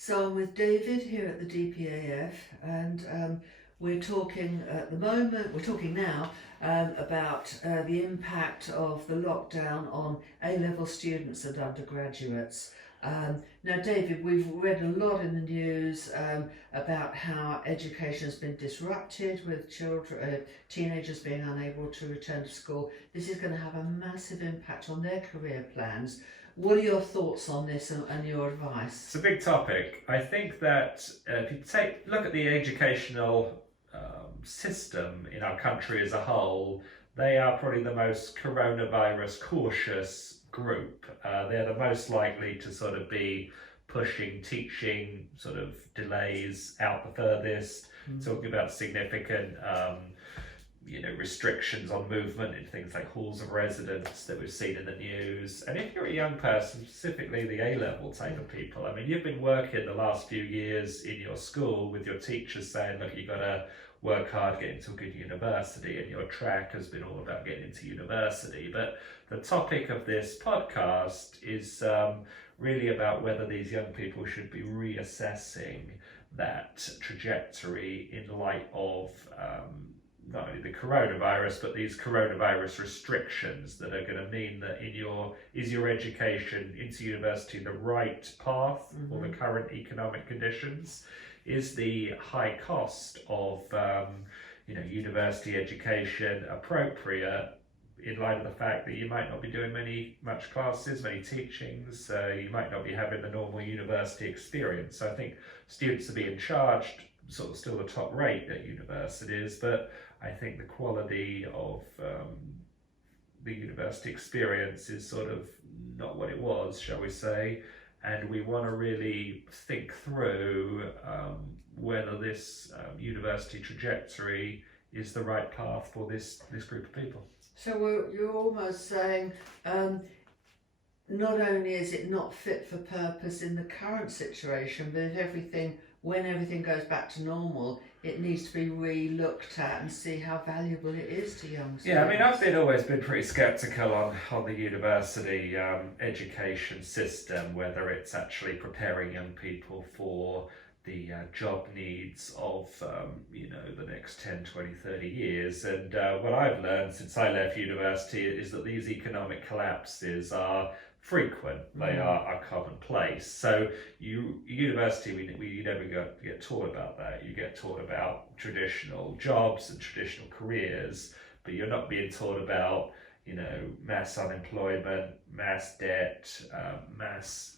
So I'm with David here at the dpaf, and we're talking at the moment, we're talking now about the impact of the lockdown on A-level students and undergraduates. Now, David, we've read a lot in the news about how education has been disrupted with children, teenagers being unable to return to school. This is going to have a massive impact on their career plans. What are your thoughts on this and your advice? It's a big topic. I think that if you look at the educational system in our country as a whole, they are probably the most coronavirus cautious group. They're the most likely to sort of be pushing teaching sort of delays out the furthest, talking about significant restrictions on movement in things like halls of residence that we've seen in the news. And if you're a young person, specifically the A-level type of people, I mean, you've been working the last few years in your school with your teachers saying, look, you've got to work hard, get into a good university, and your track has been all about getting into university. But the topic of this podcast is really about whether these young people should be reassessing that trajectory in light of not only the coronavirus, but these coronavirus restrictions that are going to mean that is your education into university the right path for the current economic conditions? Is the high cost of university education appropriate in light of the fact that you might not be doing much classes, many teachings, you might not be having the normal university experience? So I think students are being charged sort of still the top rate at universities, but I think the quality of the university experience is sort of not what it was, shall we say, and we want to really think through whether this university trajectory is the right path for this group of people. So you're almost saying not only is it not fit for purpose in the current situation, but when everything goes back to normal, it needs to be re-looked at and see how valuable it is to young students. Yeah, I mean, I've always been pretty sceptical on the university education system, whether it's actually preparing young people for the job needs of the next 10, 20, 30 years. And what I've learned since I left university is that these economic collapses are frequent. They are commonplace. So university, we never get taught about that. You get taught about traditional jobs and traditional careers, but you're not being taught about mass unemployment, mass debt, mass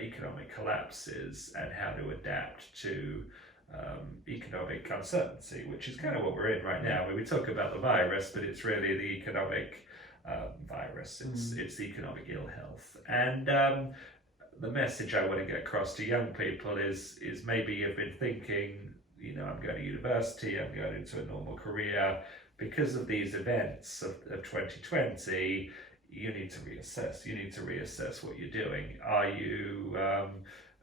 economic collapses, and how to adapt to economic uncertainty, which is kind of what we're in right now. I mean, we talk about the virus, but it's really the economic virus. It's the economic ill health. And the message I want to get across to young people is maybe you've been thinking, I'm going to university, I'm going into a normal career. Because of these events of 2020, you need to reassess. You need to reassess what you're doing. Are you,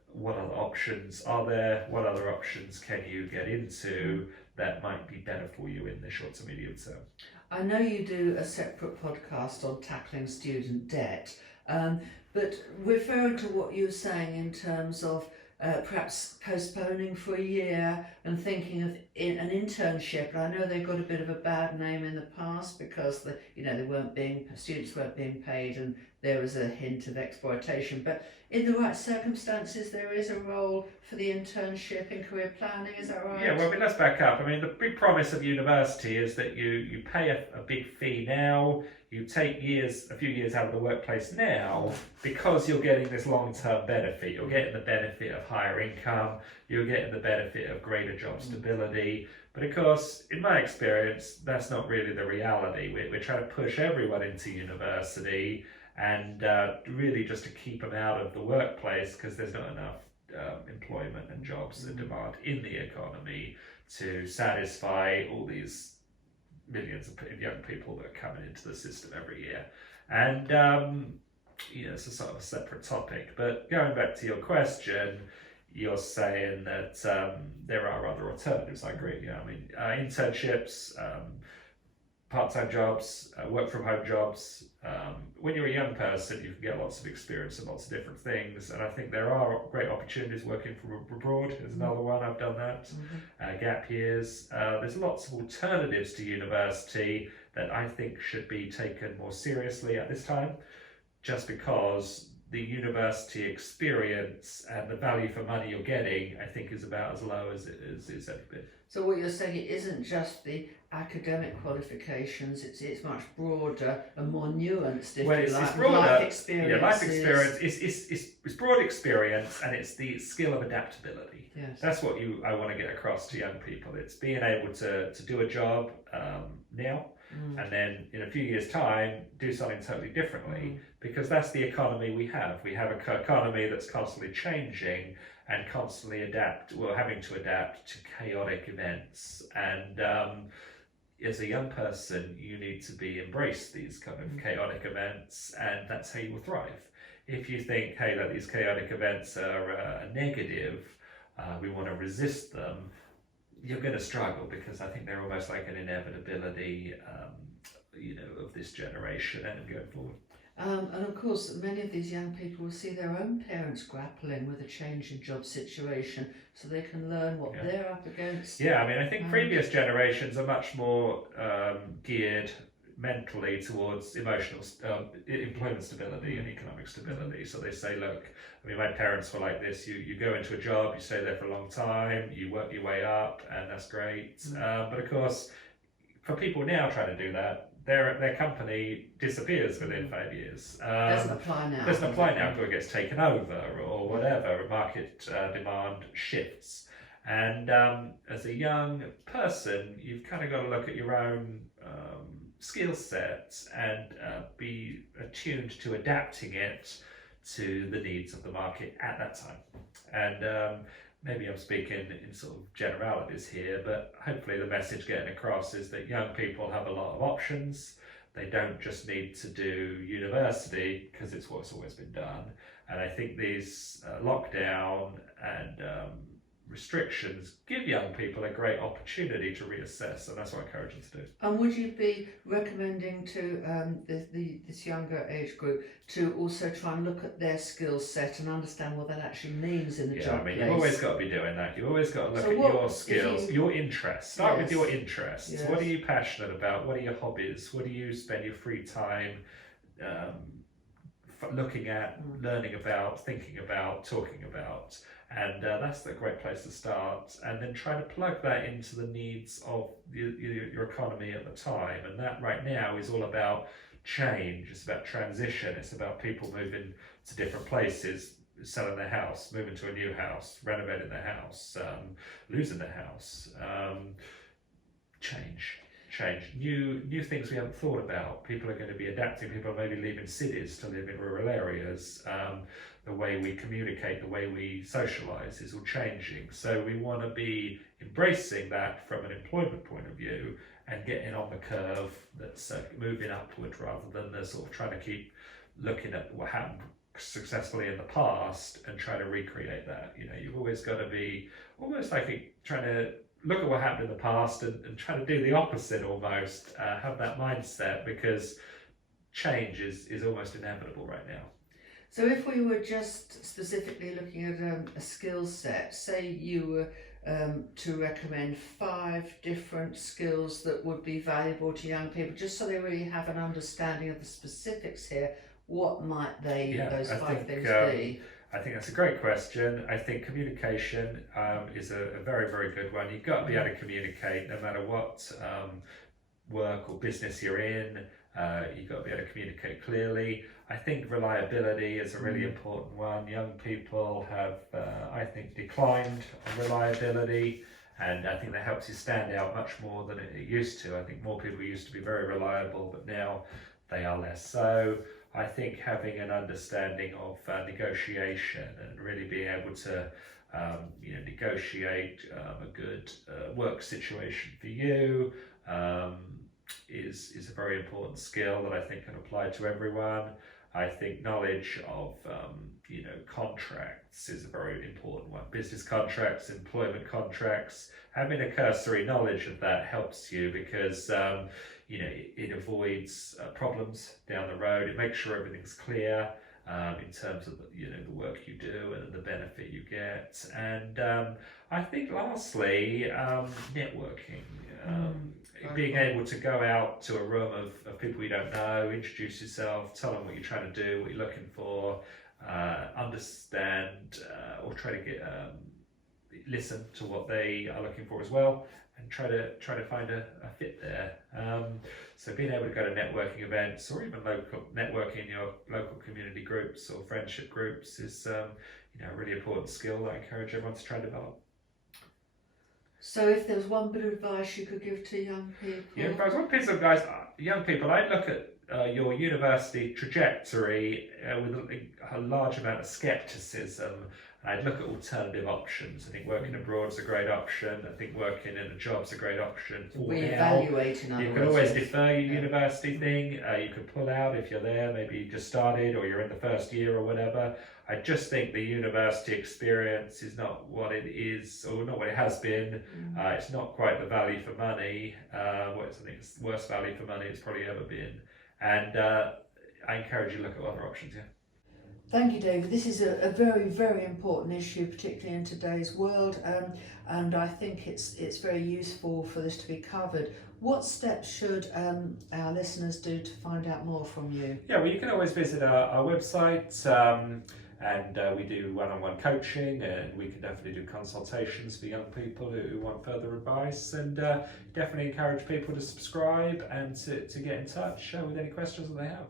what other options are there? What other options can you get into that might be better for you in the short to medium term? I know you do a separate podcast on tackling student debt, but referring to what you were saying in terms of perhaps postponing for a year and thinking of an internship. And I know they got a bit of a bad name in the past because students weren't being paid and there was a hint of exploitation. But in the right circumstances, there is a role for the internship in career planning. Is that right? Yeah, well, let's back up. I mean, the big promise of university is that you pay a big fee now, you take a few years out of the workplace now, because you're getting this long-term benefit. You're getting the benefit of higher income, you're getting the benefit of greater job stability. But of course, in my experience, that's not really the reality. We're trying to push everyone into university and really just to keep them out of the workplace because there's not enough employment and jobs and demand in the economy to satisfy all these millions of young people that are coming into the system every year. And it's a sort of a separate topic. But going back to your question, you're saying that there are other alternatives. I agree. I mean, internships, part-time jobs, work from home jobs. When you're a young person, you can get lots of experience and lots of different things, and I think there are great opportunities working from abroad is another one. I've done that. Gap years. There's lots of alternatives to university that I think should be taken more seriously at this time, just because the university experience and the value for money you're getting, I think, is about as low as it's ever been. So what you're saying, it isn't just the academic qualifications, it's much broader and more nuanced, if Well, you it's like, broader. life experience. Yeah, life experience. It's broad experience, and it's the skill of adaptability. Yes. That's what I want to get across to young people. It's being able to do a job now, and then in a few years' time do something totally differently, because that's the economy we have. We have an economy that's constantly changing and constantly having to adapt to chaotic events. And as a young person, you need to embrace these kind of chaotic events, and that's how you will thrive. If you think, hey, that these chaotic events are a negative, we want to resist them, you're going to struggle, because I think they're almost like an inevitability, of this generation and going forward. And of course, many of these young people will see their own parents grappling with a change in job situation, so they can learn what they're up against. Yeah, I mean, I think previous generations are much more geared mentally towards emotional employment stability and economic stability. So they say, look, I mean, my parents were like this: you go into a job, you stay there for a long time, you work your way up, and that's great. But of course, for people now trying to do that, their company disappears within 5 years. Doesn't apply now. Doesn't apply now because it gets taken over or whatever. Market demand shifts. And as a young person, you've kind of got to look at your own skill sets and be attuned to adapting it to the needs of the market at that time. And maybe I'm speaking in sort of generalities here, but hopefully the message getting across is that young people have a lot of options. They don't just need to do university because it's what's always been done. And I think these lockdown and restrictions give young people a great opportunity to reassess, and that's what I encourage them to do. And would you be recommending to this younger age group to also try and look at their skill set and understand what that actually means in the job place? You've always got to be doing that. You've always got to look at your skills, your interests. Start with your interests. Yes. What are you passionate about? What are your hobbies? What do you spend your free time looking at, learning about, thinking about, talking about? And that's the great place to start, and then try to plug that into the needs of your economy at the time. And that right now is all about change. It's about transition. It's about people moving to different places, selling their house, moving to a new house, renovating their house, losing their house. Change, new things we haven't thought about. People are going to be adapting. People are maybe leaving cities to live in rural areas. The way we communicate, the way we socialise is all changing. So we want to be embracing that from an employment point of view and getting on the curve that's moving upward, rather than the sort of trying to keep looking at what happened successfully in the past and try to recreate that. You've always got to be almost like trying to look at what happened in the past and try to do the opposite almost, have that mindset, because change is almost inevitable right now. So if we were just specifically looking at a skill set, say you were to recommend 5 different skills that would be valuable to young people, just so they really have an understanding of the specifics here, what might those 5 things be? I think that's a great question. I think communication is a very, very good one. You've got to be able to communicate no matter what work or business you're in. You've got to be able to communicate clearly. I think reliability is a really important one. Young people have, I think, declined on reliability, and I think that helps you stand out much more than it used to. I think more people used to be very reliable, but now they are less so. I think having an understanding of negotiation and really being able to negotiate a good work situation for you is a very important skill that I think can apply to everyone. I think knowledge of contracts is a very important one. Business contracts, employment contracts. Having a cursory knowledge of that helps you, because it avoids problems down the road. It makes sure everything's clear in terms of the work you do and the benefit you get. And I think lastly, networking. Being able to go out to a room of people you don't know, introduce yourself, tell them what you're trying to do, what you're looking for, understand or try to get listen to what they are looking for as well, and try to find a fit there. So being able to go to networking events or even local networking in your local community groups or friendship groups is a really important skill that I encourage everyone to try and develop. So if there was one bit of advice you could give to young people? Yeah, if I was one piece of advice, young people, I'd look at your university trajectory with a large amount of scepticism. I'd look at alternative options. I think working abroad is a great option. I think working in a job is a great option. Reevaluating. You can always defer your university thing. You could pull out if you're there, maybe you just started or you're in the first year or whatever. I just think the university experience is not what it is, or not what it has been. It's not quite the value for money. I think it's the worst value for money it's probably ever been. And I encourage you to look at other options, yeah. Thank you, David. This is a very, very important issue, particularly in today's world, and I think it's very useful for this to be covered. What steps should our listeners do to find out more from you? Yeah, well, you can always visit our website, and we do one-on-one coaching, and we can definitely do consultations for young people who want further advice, and definitely encourage people to subscribe and to get in touch with any questions that they have.